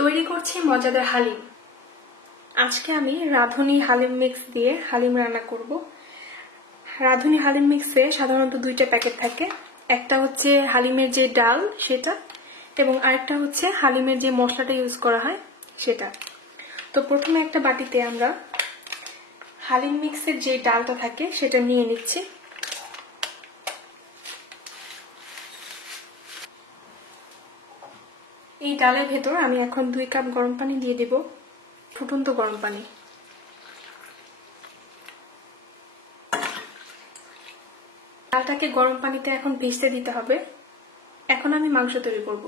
তৈরি করছি মজাদার হালিম। আজকে আমি রাঁধুনি হালিম মিক্স দিয়ে হালিম রান্না করব। রাঁধুনি হালিম মিক্সে সাধারণত দুইটা প্যাকেট থাকে, একটা হচ্ছে হালিমের যে ডাল সেটা, এবং আরেকটা হচ্ছে হালিমের যে মশলাটা ইউজ করা হয় সেটা। তো প্রথমে একটা বাটিতে আমরা হালিম মিক্সের যে ডালটা থাকে সেটা নিয়ে নিচ্ছি। এই ডালের ভেতর আমি এখন 2 কাপ গরম পানি দিয়ে দেব, ফুটন্ত গরম পানি। ডালটাকে গরম পানিতে এখন ভিজতে দিতে হবে। এখন আমি মাংস তৈরি করব।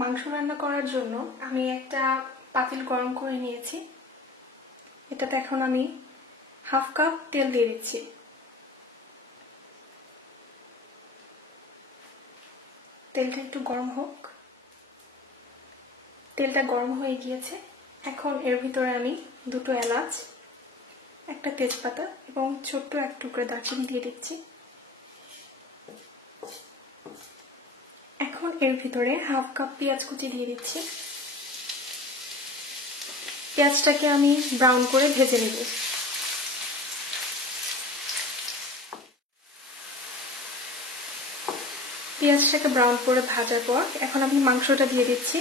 মাংস রান্না করার জন্য আমি একটা পাতিল গরম করে নিয়েছি। এটাতে এখন আমি 1/2 কাপ তেল দিয়ে দিচ্ছি। তেলটা একটু গরম হোক। তেলটা গরম হয়ে গিয়েছে। এখন এর ভিতরে আমি 2টো এলাচ, একটা তেজপাতা এবং ছোট্ট এক টুকরো দারচিনি দিয়ে দিচ্ছি। এখন এর ভিতরে 1/2 কাপ পেঁয়াজ কুচি দিয়ে দিচ্ছি। পেঁয়াজটাকে আমি ব্রাউন করে ভেজে নেব। পেঁয়াজটাকে ব্রাউন করে ভাজার পর এখন আমি মাংসটা দিয়ে দিচ্ছি।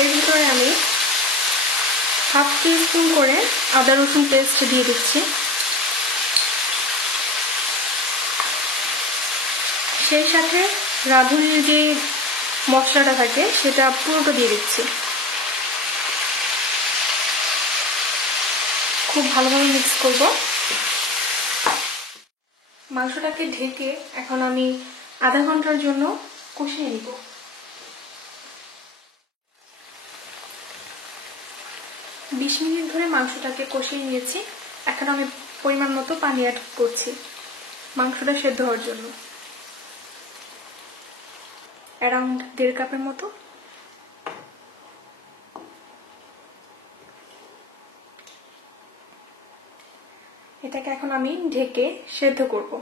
এর ভিতরে আমি 1/2 টিস্পুন করে আদা রসুন পেস্ট দিয়ে দিচ্ছি। সেই সাথে রাঁধুনির যে মশলাটা থাকে সেটা পুরোটা দিয়ে দিচ্ছি। খুব ভালোভাবে মিক্স করব। মাংসটাকে ঢেকে এখন আমি আধা ঘন্টার জন্য কষিয়ে নিব। 20 মিনিট ধরে মাংসটাকে কষিয়ে নিয়েছি। এখন আমি পরিমাণ মতো পানি অ্যাড করছি মাংসটা সেদ্ধ হওয়ার জন্য, অ্যারাউন্ড 1.5 কাপের মতো। এটাকে এখন আমি ঢেকে সেদ্ধ করব।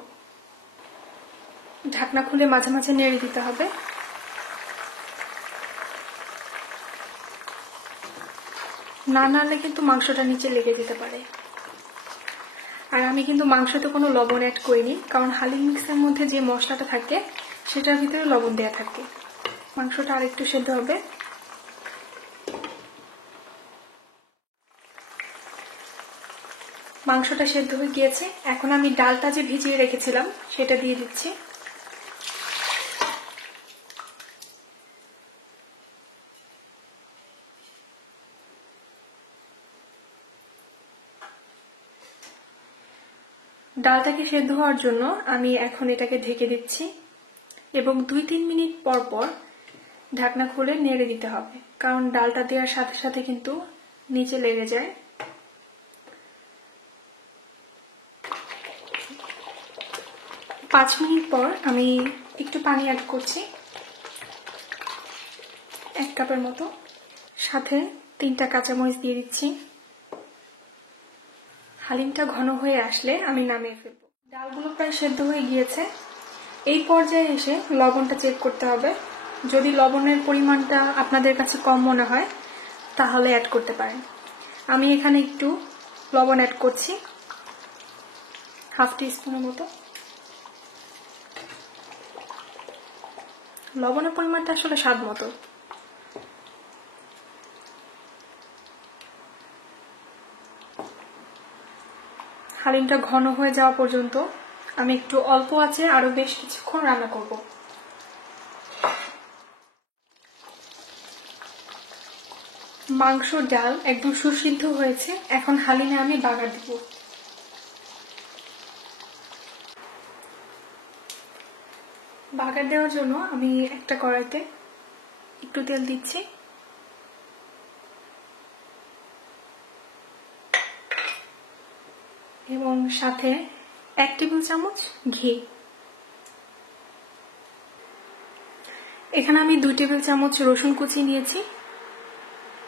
ঢাকনা খুলে মাঝে মাঝে নেড়ে দিতে হবে। না নাড়লে কিন্তু মাংসটা নিচে লেগে যেতে পারে। আর আমি কিন্তু মাংসতে কোনো লবণ অ্যাড করিনি, কারণ হালিম মিক্সের মধ্যে যে মশলাটা থাকে সেটার ভিতরে লবণ দেওয়া থাকে। মাংসটা আরেকটু সেদ্ধ হবে। মাংসটা সেদ্ধ হয়ে গিয়েছে। এখন আমি ডালটা যে ভিজিয়ে রেখেছিলাম সেটা দিয়ে দিচ্ছি। ডালটাকে সেদ্ধ হওয়ার জন্য আমি এখন এটাকে ঢেকে দিচ্ছি এবং 2-3 মিনিট পর পর ঢাকনা খুলে নেড়ে দিতে হবে, কারণ ডালটা দেওয়ার সাথে সাথে কিন্তু নিচে লেগে যায়। পাঁচ মিনিট পর আমি একটু পানি অ্যাড করছি, 1 কাপের মতো। সাথে 3টা কাঁচামরিচ দিয়ে দিচ্ছি। হালিমটা ঘন হয়ে আসলে আমি নামিয়ে ফেলবো। ডালগুলো প্রায় সেদ্ধ হয়ে গিয়েছে। এই পর্যায়ে এসে লবণটা চেক করতে হবে। যদি লবণের পরিমাণটা আপনাদের কাছে কম মনে হয় তাহলে অ্যাড করতে পারেন। আমি এখানে একটু লবণ অ্যাড করছি, 1/2 টিস্পুনের মতো। লবণের পরিমাণটা আসলে স্বাদ মতো। হালিমটা ঘন হয়ে যাওয়া পর্যন্ত আমি একটু অল্প আঁচে আরো বেশ কিছুক্ষণ রান্না করব। মাংস ডাল একদম সুসিদ্ধ হয়েছে। এখন হালিমে আমি বাগার দিব। বাগার দেওয়ার জন্য আমি একটা কড়াইতে একটু তেল দিচ্ছি এবং সাথে 1 টেবিল চামচ ঘি। এখানে আমি 2 টেবিল চামচ রসুন কুচি নিয়েছি,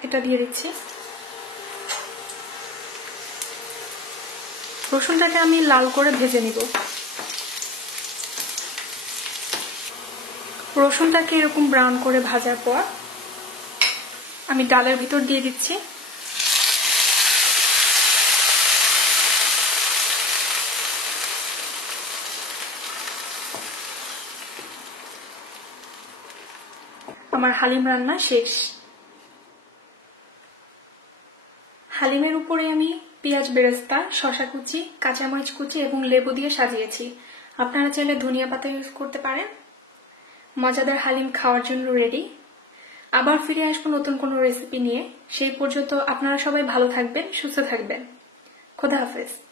এটা দিয়ে দিচ্ছি। রসুনটাকে আমি লাল করে ভেজে নিব। রসুনটাকে এরকম ব্রাউন করে ভাজার পর আমি ডালের ভিতর দিয়ে দিচ্ছি। আমার হালিম রান্না শেষ। হালিমের উপরে আমি পেঁয়াজ বেরেস্তা, শসা কুচি, কাঁচামরিচ কুচি এবং লেবু দিয়ে সাজিয়েছি। আপনারা চাইলে ধনিয়া পাতা ইউজ করতে পারেন। মজাদার হালিম খাওয়ার জন্য রেডি। আবার ফিরে আসবো নতুন কোনো রেসিপি নিয়ে। সেই পর্যন্ত আপনারা সবাই ভালো থাকবেন, সুস্থ থাকবেন। খোদা হাফেজ।